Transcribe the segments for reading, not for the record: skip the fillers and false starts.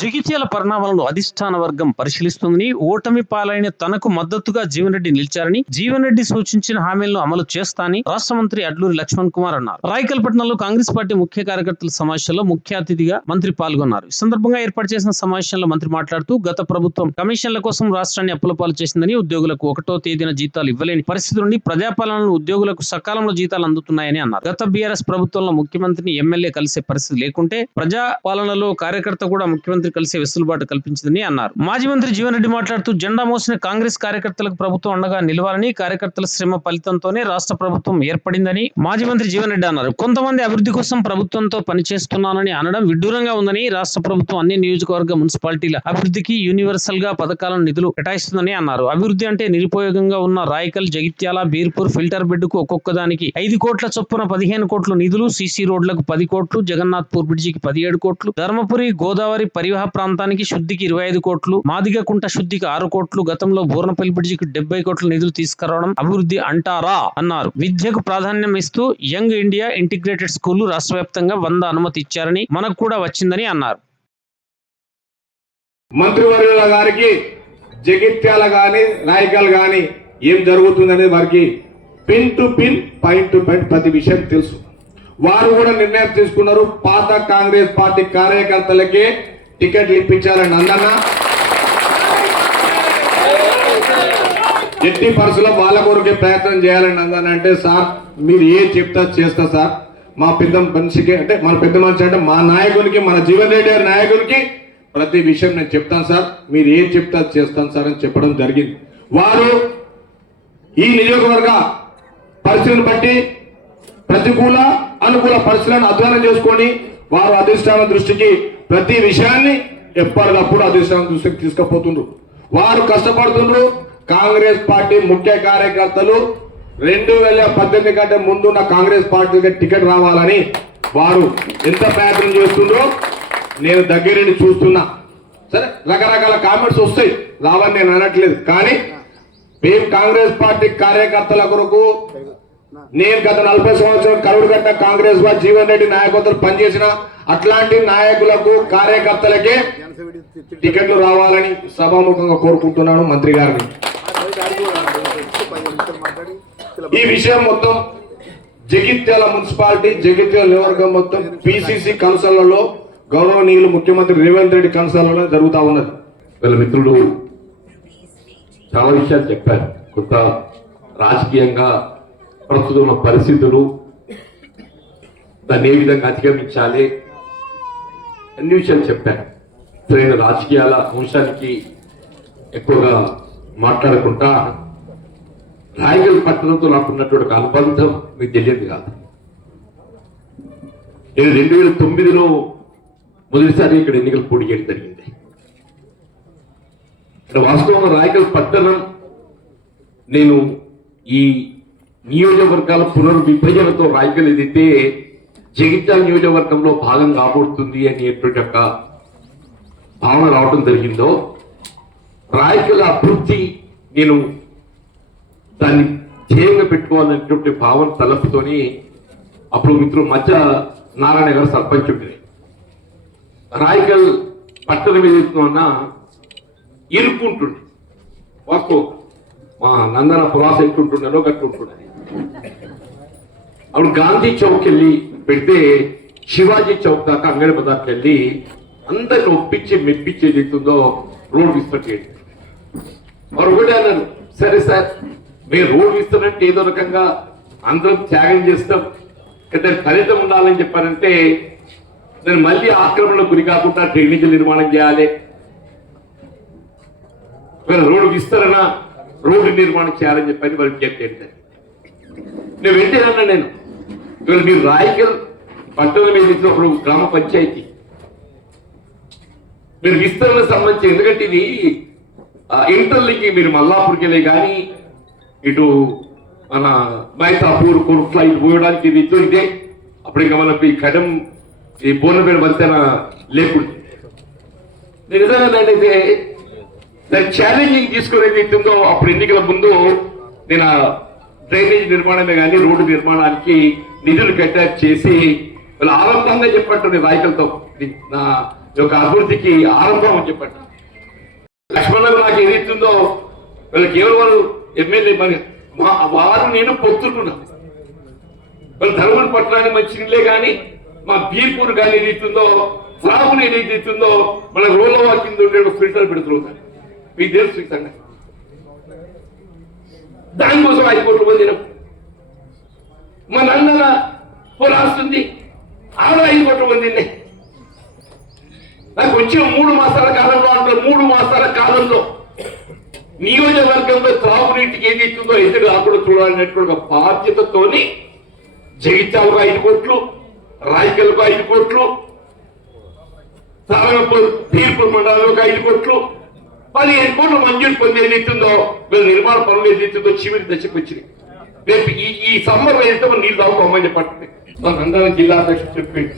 జగిత్యాల పరిణామాలను అధిష్టాన వర్గం పరిశీలిస్తుందని, ఓటమి పాలైన తనకు మద్దతుగా జీవన్ రెడ్డి నిలిచారని, జీవన్ రెడ్డి సూచించిన హామీలను అమలు చేస్తానని రాష్ట్ర మంత్రి అడ్లూరి లక్ష్మణ్ కుమార్ అన్నారు. రాయకల్పట్నంలో కాంగ్రెస్ పార్టీ ముఖ్య కార్యకర్తల సమావేశంలో ముఖ్య అతిథిగా మంత్రి పాల్గొన్నారు. ఈ సందర్భంగా ఏర్పాటు చేసిన సమావేశంలో మంత్రి మాట్లాడుతూ, గత ప్రభుత్వం కమిషన్ల కోసం రాష్ట్రాన్ని అప్పులపాలు చేసిందని, ఉద్యోగులకు 1వ తేదీన జీతాలు ఇవ్వలేని పరిస్థితి నుండి ప్రజాపాలనలో ఉద్యోగులకు సకాలంలో జీతాలు అందుతున్నాయని అన్నారు. గత బీఆర్ఎస్ ప్రభుత్వంలో ముఖ్యమంత్రిని ఎమ్మెల్యే కలిసే పరిస్థితి లేకుంటే ప్రజాపాలనలో కార్యకర్త కూడా ముఖ్యమంత్రి కలిసే వెసులుబాటు కల్పించిందని అన్నారు. మాజీ మంత్రి జీవన్ రెడ్డి మాట్లాడుతూ, జెండా మోసిన కాంగ్రెస్ కార్యకర్తలకు ప్రభుత్వం అండగా నిలవాలని, కార్యకర్తల శ్రమ ఫలితంతోనే రాష్ట్ర ప్రభుత్వం ఏర్పడిందని మాజీ మంత్రి జీవన్ రెడ్డి అన్నారు. కొంతమంది అభివృద్ధి కోసం ప్రభుత్వంతో పనిచేస్తున్నానని అనడం విడ్డూరంగా ఉందని, రాష్ట్ర ప్రభుత్వం అన్ని నియోజకవర్గ మున్సిపాలిటీల అభివృద్ధికి యూనివర్సల్ గా పథకాలను నిధులు కేటాయిస్తుందని అన్నారు. అభివృద్ధి అంటే నిరుపయోగంగా ఉన్న రాయకల్, జగిత్యాల, బీర్పూర్ ఫిల్టర్ బెడ్ కు ఒక్కొక్క దానికి 5 కోట్ల చొప్పున 15 కోట్లు నిధులు, సీసీ రోడ్లకు 10 కోట్లు, జగన్నాథ్పూర్ బ్రిడ్జికి 17 కోట్లు, ధర్మపురి గోదావరి పరివాహ ప్రాంతానికి శుద్ధికి 25 కోట్లు, మాదిగకుంట శుద్ధికి 6 కోట్లు, గతంలో బూర్నపల్లి బ్రిడ్జికి 70 కోట్ల నిధులు తీసుకురావడం అభివృద్ధి అంటారా అన్నారు. విద్యకు ప్రాధాన్యం ఇస్తూ యంగ్ ఇండియా ఇంటిగ్రేటెడ్ స్కూల్ రాష్ట్ర వ్యాప్తంగా 100 అనుమతి ఇచ్చారని, మనకు కూడా వచ్చిందని అన్నారు. మంత్రివర్యుల గారికి జగిత్యాల గాని రాయకల్ గాని ఏం జరుగుతుందనేది వారికి pin to pin, point to point ప్రతి విషయం తెలుసు. వారు కూడా నిర్ణయం తీసుకున్నారు, పాత కాంగ్రెస్ పార్టీ కార్యకర్తలకే టికెట్లు ఇప్పించాలని అందన్న ఎట్టి పరిస్థితుల్లో వాళ్ళ కొరకే ప్రయత్నం చేయాలని అందన్న అంటే, సార్ మీరు ఏ చెప్తా చేస్తా సార్, మా పెద్ద మనిషికి అంటే మన పెద్ద మనిషి అంటే మా నాయకునికి, మన జీవన్ రెడ్డి గారి నాయకునికి ప్రతి విషయం నేను చెప్తాను సార్, మీరు ఏం చెప్తా చేస్తాను సార్ అని చెప్పడం జరిగింది. వారు ఈ నియోజకవర్గ పరిస్థితిని బట్టి ప్రతికూల అనుకూల పరిస్థితులను అధ్వానం చేసుకొని వారు అధిష్టాన దృష్టికి ప్రతి విషయాన్ని ఎప్పటికప్పుడు అధిష్టాన దృష్టికి తీసుకుపోతుండ్రు. వారు కష్టపడుతుండ్రు. కాంగ్రెస్ పార్టీ ముఖ్య కార్యకర్తలు 2018 కంటే ముందున్న కాంగ్రెస్ పార్టీకి టికెట్ రావాలని వారు ఎంత ప్రయత్నం చేస్తుండ్రో నేను దగ్గరుండి చూస్తున్నా. సరే, రకరకాల కామెంట్స్ వస్తాయి, రావని నేను అనట్లేదు. కానీ మేము కాంగ్రెస్ పార్టీ కార్యకర్తల కొరకు నేను గత 40 సంవత్సరాలు కరువుగట్ట కాంగ్రెస్ వారు జీవన్ రెడ్డి నాయకత్వం పనిచేసిన అట్లాంటి నాయకులకు, కార్యకర్తలకే టికెట్లు రావాలని సభాముఖంగా కోరుకుంటున్నాను మంత్రి గారిని. ఈ విషయం మొత్తం జగిత్యాల మున్సిపాలిటీ, జగిత్యాల నియోజకవర్గం మొత్తం పిసిసి కౌన్సిల్లో గౌరవనీయులు ముఖ్యమంత్రి రేవంత్ రెడ్డి కౌన్సిల్లో జరుగుతూ ఉన్నది. వీళ్ళ మిత్రులు చాలా విషయాలు చెప్పారు. కొంత రాజకీయంగా ప్రస్తుతం ఉన్న పరిస్థితులు, దాన్ని ఏ విధంగా అధిగమించాలి, అన్ని విషయాలు చెప్పారు. నేను రాజకీయాల అంశానికి ఎక్కువగా మాట్లాడకుండా, రాయగల్ పట్టణంతో నాకున్నటువంటి ఒక అనుబంధం మీకు తెలియదు కాదు. నేను 2009లో మొదటిసారి ఇక్కడ ఎన్నికలు పోటీ చేయడం జరిగింది. ఇక్కడ వాస్తవంగా రాయగల్ పట్టణం నేను ఈ నియోజకవర్గాల పునర్విభజనతో రాయగల్ ఏదైతే జగిత్యాల నియోజకవర్గంలో భాగం కాబోతుంది అనేటువంటి ఒక భావన రావడం జరిగిందో, రాయగల్ అభివృద్ధి నేను దాన్ని ధ్యేయంగా పెట్టుకోవాలనేటువంటి భావన తలపుతోని అప్పుడు మిత్రులు మధ్య నారాయణ గారు సర్పంచ్ ఉంటుంది. రాయగల్ పట్టణం ఏదైతున్నా ఇరుక్కుంటుండే, వాస్తవం మా నందన పురాస ఎంటుంటున్నారో గట్టుంటుండే. అప్పుడు గాంధీ చౌక్ వెళ్ళి పెడితే శివాజీ చౌక్ దాకా అంగడి బజార్కి వెళ్ళి అందరిని ఒప్పించి మెప్పించి ఏదైతుందో రోడ్ విస్తరించేది. వారు ఒకటే అన్నారు, సరే సార్ మీరు రోడ్ విస్తరంటే ఏదో రకంగా అందరం త్యాగం చేస్తాం, దాని ఫలితం ఉండాలని చెప్పారంటే నేను మళ్ళీ ఆక్రమణకు గురి కాకుండా డ్రైనేజీలు నిర్మాణం చేయాలి, రోడ్డు విస్తరణ, రోడ్డు నిర్మాణం చేయాలని చెప్పని వాళ్ళు చెప్పారు. నేను వెంటనే నేను ఇవాళ మీరు రాయకల్ పట్టణం మీద ఇచ్చినప్పుడు గ్రామ పంచాయతీ మీరు విస్తరణ సంబంధించి, ఎందుకంటే ఇది ఇంటర్లింక్, మీరు మల్లాపూర్కి వెళ్ళి కానీ ఇటు మన మైతాపూర్, కొరుట్ల ఇటు పోయడానికి ఇది ఇదే. అప్పుడు ఇంకా మనకి ఈ కడం ఈ బోర్నపేట వంతెన లేకుండా నేను నిజంగానైతే దాని ఛాలెంజింగ్ తీసుకుని ఏదైతుందో అప్పుడు ఎన్నికల ముందు నేను డ్రైనేజ్ నిర్మాణమే కానీ రోడ్డు నిర్మాణానికి నిధులు కేటాయింపు చేసి వాళ్ళు ఆనందంగా చెప్పట్టు రాయకలతో ఈ యొక్క అభివృద్ధికి ఆరంభం అని చెప్పండి. లక్ష్మణకు నాకు ఏదైతుందో వీళ్ళకి ఎవరు వారు ఎమ్మెల్యే మరి వారు నేను పొత్తుకున్నా వాళ్ళ ధర్మం పట్టణాన్ని మంచినీళ్ళే కానీ మా బీర్పూర్ కానీ ఏదైతుందో త్రాగుని ఏదైతుందో మన రోలవా కింద ఉండే ఫిల్టర్ పెడుతున్నాం. మీకు తెలుసు ఈ సంగతి. దానికోసం 5 కోట్ల మంది మన అన్న పోరాస్తుంది ఆడ 5 కోట్ల మంది నాకు వచ్చే 3 మాసాల కాలంలో అంటే 3 మాసాల కాలంలో నియోజకవర్గంలో త్రాగునీటికి ఏది ఇస్తుందో ఎందుకు అప్పుడు చూడాలనేటువంటి ఒక బాధ్యతతోని జగిత్యాలకు 5 కోట్లు, రాయకల్కు 5 కోట్లు, సారంగపూర్ బీర్పూర్ మండలంలో 5 కోట్లు, 15 కోట్లు మంజూరు పొంది ఏది ఇస్తుందో వీళ్ళ నిర్మాణ పనులు ఏది ఇస్తుందో చివరి దశకు వచ్చినాయి. రేపు ఈ సమ్మర్ వెళ్తే మనం నీళ్ళు తాగుకోమని చెప్పండి. అందరం జిల్లా అధ్యక్షుడు చెప్పింది.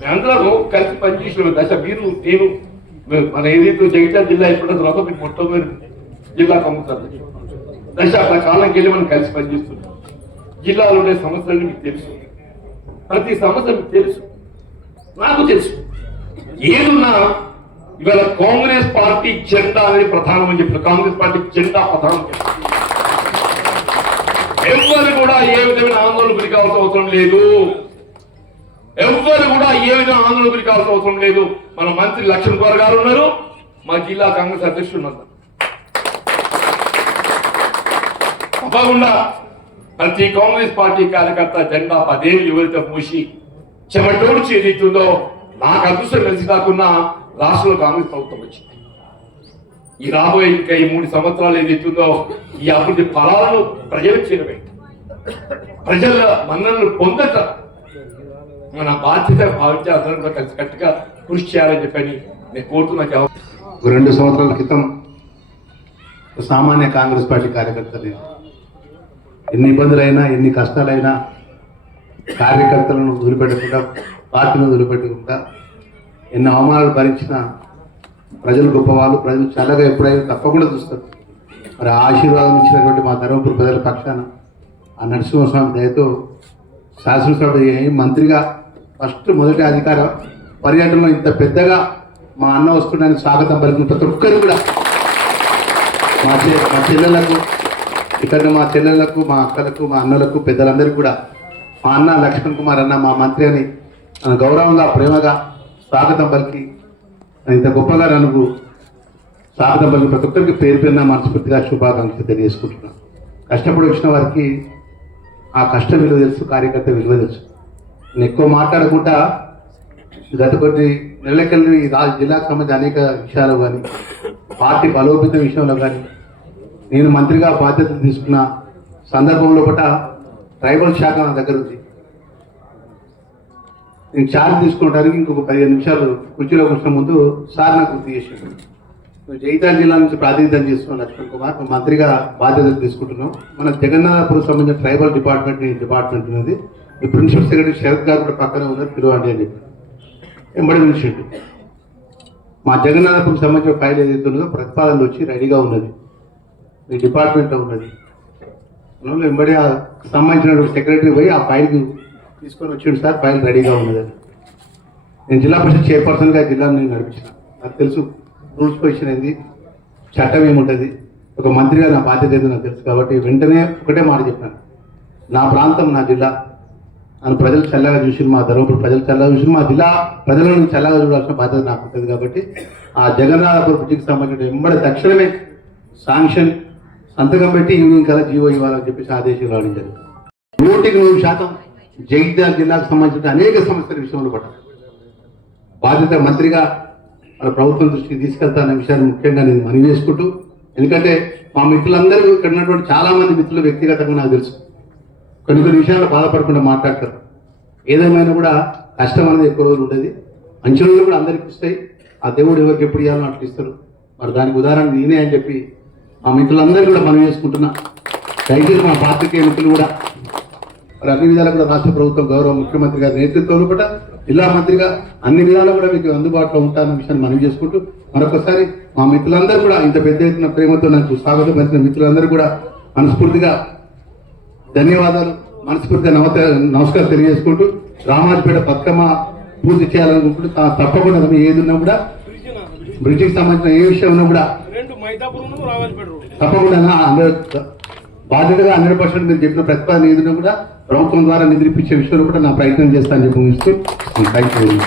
మేమందరము కలిసి పనిచేసిన దశ మీరు నేను మన ఏదైతే జగిత్యాల జిల్లా అయిపోయిన తర్వాత మీకు మొట్టమొదటి జిల్లా కమ్ముతారు దశ అట్లా కాలంకి వెళ్ళి మనం కలిసి పనిచేస్తున్నాం. జిల్లాలో ఉండే సమస్యలు మీకు తెలుసు, ప్రతి సమస్య మీకు తెలుసు, నాకు తెలుసు. ఏదున్నా ఇవాళ కాంగ్రెస్ పార్టీ జెండా అనేది ప్రధానం అని చెప్పారు. కాంగ్రెస్ పార్టీ జెండా ప్రధానం. ఎవరు కూడా ఏ విధమైన ఆందోళన గురి కావాల్సిన అవసరం లేదు. ఎవరు కూడా ఏ విధంగా ఆందోళన గురి కావాల్సిన అవసరం లేదు. మన మంత్రి లక్ష్మణ్ కుమార్ గారు ఉన్నారు, మా జిల్లా కాంగ్రెస్ అధ్యక్షుడు ఉన్నారు. తప్పకుండా ప్రతి కాంగ్రెస్ పార్టీ కార్యకర్త జెండా 10 ఏళ్ళు ఎవరితో మూసి చెమటోడ్చి ఏదైతుందో నాకు అదృష్టం కలిసి కాకుండా రాష్ట్రంలో కాంగ్రెస్ ప్రభుత్వం వచ్చింది. ఈ రాబోయే ఇంకా ఈ 3 సంవత్సరాలు ఏదైతుందో ఈ అభివృద్ధి ఫలాలను ప్రజలకు చేరవేయండి. ప్రజల మన్ననలు పొందట మన బాధ్యత భావించే అందరం కలిసి గట్టిగా కృషి చేయాలని చెప్పని నేను కోరుతున్నా. 2 సంవత్సరాల క్రితం సామాన్య కాంగ్రెస్ పార్టీ కార్యకర్తలు ఎన్ని ఇబ్బందులైనా ఎన్ని కష్టాలైనా కార్యకర్తలను వదిలిపెట్టకుండా పార్టీని వదిలిపెట్టకుండా ఎన్ని అవమానాలు భరించిన ప్రజలు గొప్పవాళ్ళు, ప్రజలు చల్లగా ఎప్పుడైనా తప్పకుండా చూస్తారు. మరి ఆశీర్వాదం ఇచ్చినటువంటి మా ధర్మపురి ప్రజల పక్షాన ఆ నరసింహస్వామి దయతో శాసనసభ్యుడు మంత్రిగా మొదటి అధికార పర్యటనలో ఇంత పెద్దగా మా అన్న వస్తుండని స్వాగతం పలికిన ప్రతి ఒక్కరు కూడా మా చెల్లెలకు ఇక్కడ మా చెల్లెళ్లకు, మా అక్కలకు, మా అన్నలకు, పెద్దలందరికీ కూడా మా అన్న లక్ష్మణ్ కుమార్ అన్న మా మంత్రి అని గౌరవంగా ప్రేమగా స్వాగతం పలికి ఇంత గొప్పగా నన్ను స్వాగతం పలికి ప్రతి ఒక్కరికి పేరు పేరున మనస్ఫూర్తిగా శుభాకాంక్షలు తెలియజేసుకుంటున్నాను. కష్టపడి వచ్చిన వారికి ఆ కష్టం విలువ తెలుసు, కార్యకర్త విలువ తెలుసు. నేను ఎక్కువ మాట్లాడకుండా గత కొన్ని నెలలకెళ్ళి జిల్లాకు సంబంధించి అనేక విషయాలు కానీ పార్టీ బలోపేత విషయంలో కానీ నేను మంత్రిగా బాధ్యతలు తీసుకున్న సందర్భంలో పట్ల ట్రైబల్ శాఖ నా దగ్గర ఉంది. నేను ఛార్జ్ తీసుకుంటానికి ఇంకొక 15 నిమిషాలు కుర్చీలో కూర్చున్న ముందు సార్ నాకు గుర్తు చేశాను. జగిత్యాల జిల్లా నుంచి ప్రాతినిధ్యం చేస్తున్నాం లక్ష్మణ్ కుమార్, మంత్రిగా బాధ్యతలు తీసుకుంటున్నాం. మన జగన్నాథపురం సంబంధించిన ట్రైబల్ డిపార్ట్మెంట్ ఉన్నది. ఈ ప్రిన్సిపల్ సెక్రటరీ శరత్ గారు కూడా పక్కనే ఉన్నారు, పిలవండి అని చెప్పి ఎంబడి పిలిచిండు. మా జగన్నాథపురం సంబంధించిన ఫైల్ ఏదైతే ఉన్నదో ప్రతిపాదనలు వచ్చి రెడీగా ఉన్నది, మీ డిపార్ట్మెంట్లో ఉన్నది. వెంబడి ఆ సంబంధించిన సెక్రటరీ పోయి ఆ ఫైల్ తీసుకొని వచ్చిండు. సార్ ఫైల్ రెడీగా ఉన్నదని. నేను జిల్లా పరిషత్ చైర్పర్సన్గా జిల్లాను నేను నడిపించిన, నాకు తెలుసు రూల్స్ పొజిషన్ ఏంది, చట్టం ఏముంటుంది, ఒక మంత్రిగా నా బాధ్యత ఏదో నాకు తెలుసు. కాబట్టి వెంటనే ఒకటే మాట చెప్పాను, నా ప్రాంతం నా జిల్లా నన్ను ప్రజలు చల్లగా చూసి, మా ధర్మపురి ప్రజలు చల్లగా చూసి, మా జిల్లా ప్రజలను చల్లగా చూడాల్సిన బాధ్యత నాకు ఉంటుంది. కాబట్టి ఆ జగన్నాథపురం బ్రిడ్జికి సంబంధించిన వెంబడి తక్షణమే శాంక్షన్ సంతకం పెట్టి ఈవినింగ్ కదా జీవో ఇవ్వాలని చెప్పేసి ఆదేశాలు రావడం జరిగింది. 100% జగిత్యాల జిల్లాకు సంబంధించిన అనేక సమస్యల విషయంలో పడ్డ బాధ్యత మంత్రిగా మన ప్రభుత్వం దృష్టికి తీసుకెళ్తానన్న విషయాన్ని ముఖ్యంగా నేను మనవి చేసుకుంటూ, ఎందుకంటే మా మిత్రులందరూ ఇక్కడ ఉన్నటువంటి చాలా మంది మిత్రులు వ్యక్తిగతంగా నాకు తెలుసు, కొన్ని విషయాలు బాధపడకుండా మాట్లాడతారు. ఏదేమైనా కూడా కష్టం అనేది ఎక్కువ రోజులు ఉండేది, మంచి రోజులు కూడా అందరికీ వస్తాయి. ఆ దేవుడు ఎవరికి ఎప్పుడు ఇవ్వాలని అట్లా ఇస్తారు. మరి దానికి ఉదాహరణ నేనే అని చెప్పి మా మిత్రులందరూ కూడా మనం చేసుకుంటున్నా. దయచేసి మా పార్టీకే మిత్రులు కూడా మరి అన్ని విధాలు కూడా రాష్ట్ర ప్రభుత్వం గౌరవ ముఖ్యమంత్రి గారి నేతృత్వంలో కూడా జిల్లా మంత్రిగా అన్ని విధాలు కూడా మీకు అందుబాటులో ఉంటారన్న విషయాన్ని మనవి చేసుకుంటూ, మరొకసారి మా మిత్రులందరూ కూడా ఇంత పెద్ద ఎత్తున ప్రేమతో నాకు స్వాగతం పలికిన మిత్రులందరూ కూడా మనస్ఫూర్తిగా ధన్యవాదాలు, మనస్ఫూర్తిగా నమస్కారం తెలియజేసుకుంటూ, రామాజపేట బతుకమ్మ పూర్తి చేయాలనుకుంటే తప్పకుండా ఏది ఉన్నా కూడా బ్రిడ్జికి సంబంధించిన ఏ విషయం ఉన్నా కూడా తప్పకుండా బాధ్యతగా 100% మీరు చెప్పిన ప్రతిపాదన ఏదైనా కూడా ప్రభుత్వం ద్వారా నిద్రిపించే విషయంలో కూడా నా ప్రయత్నం చేస్తానని చెప్పి థ్యాంక్ యూ.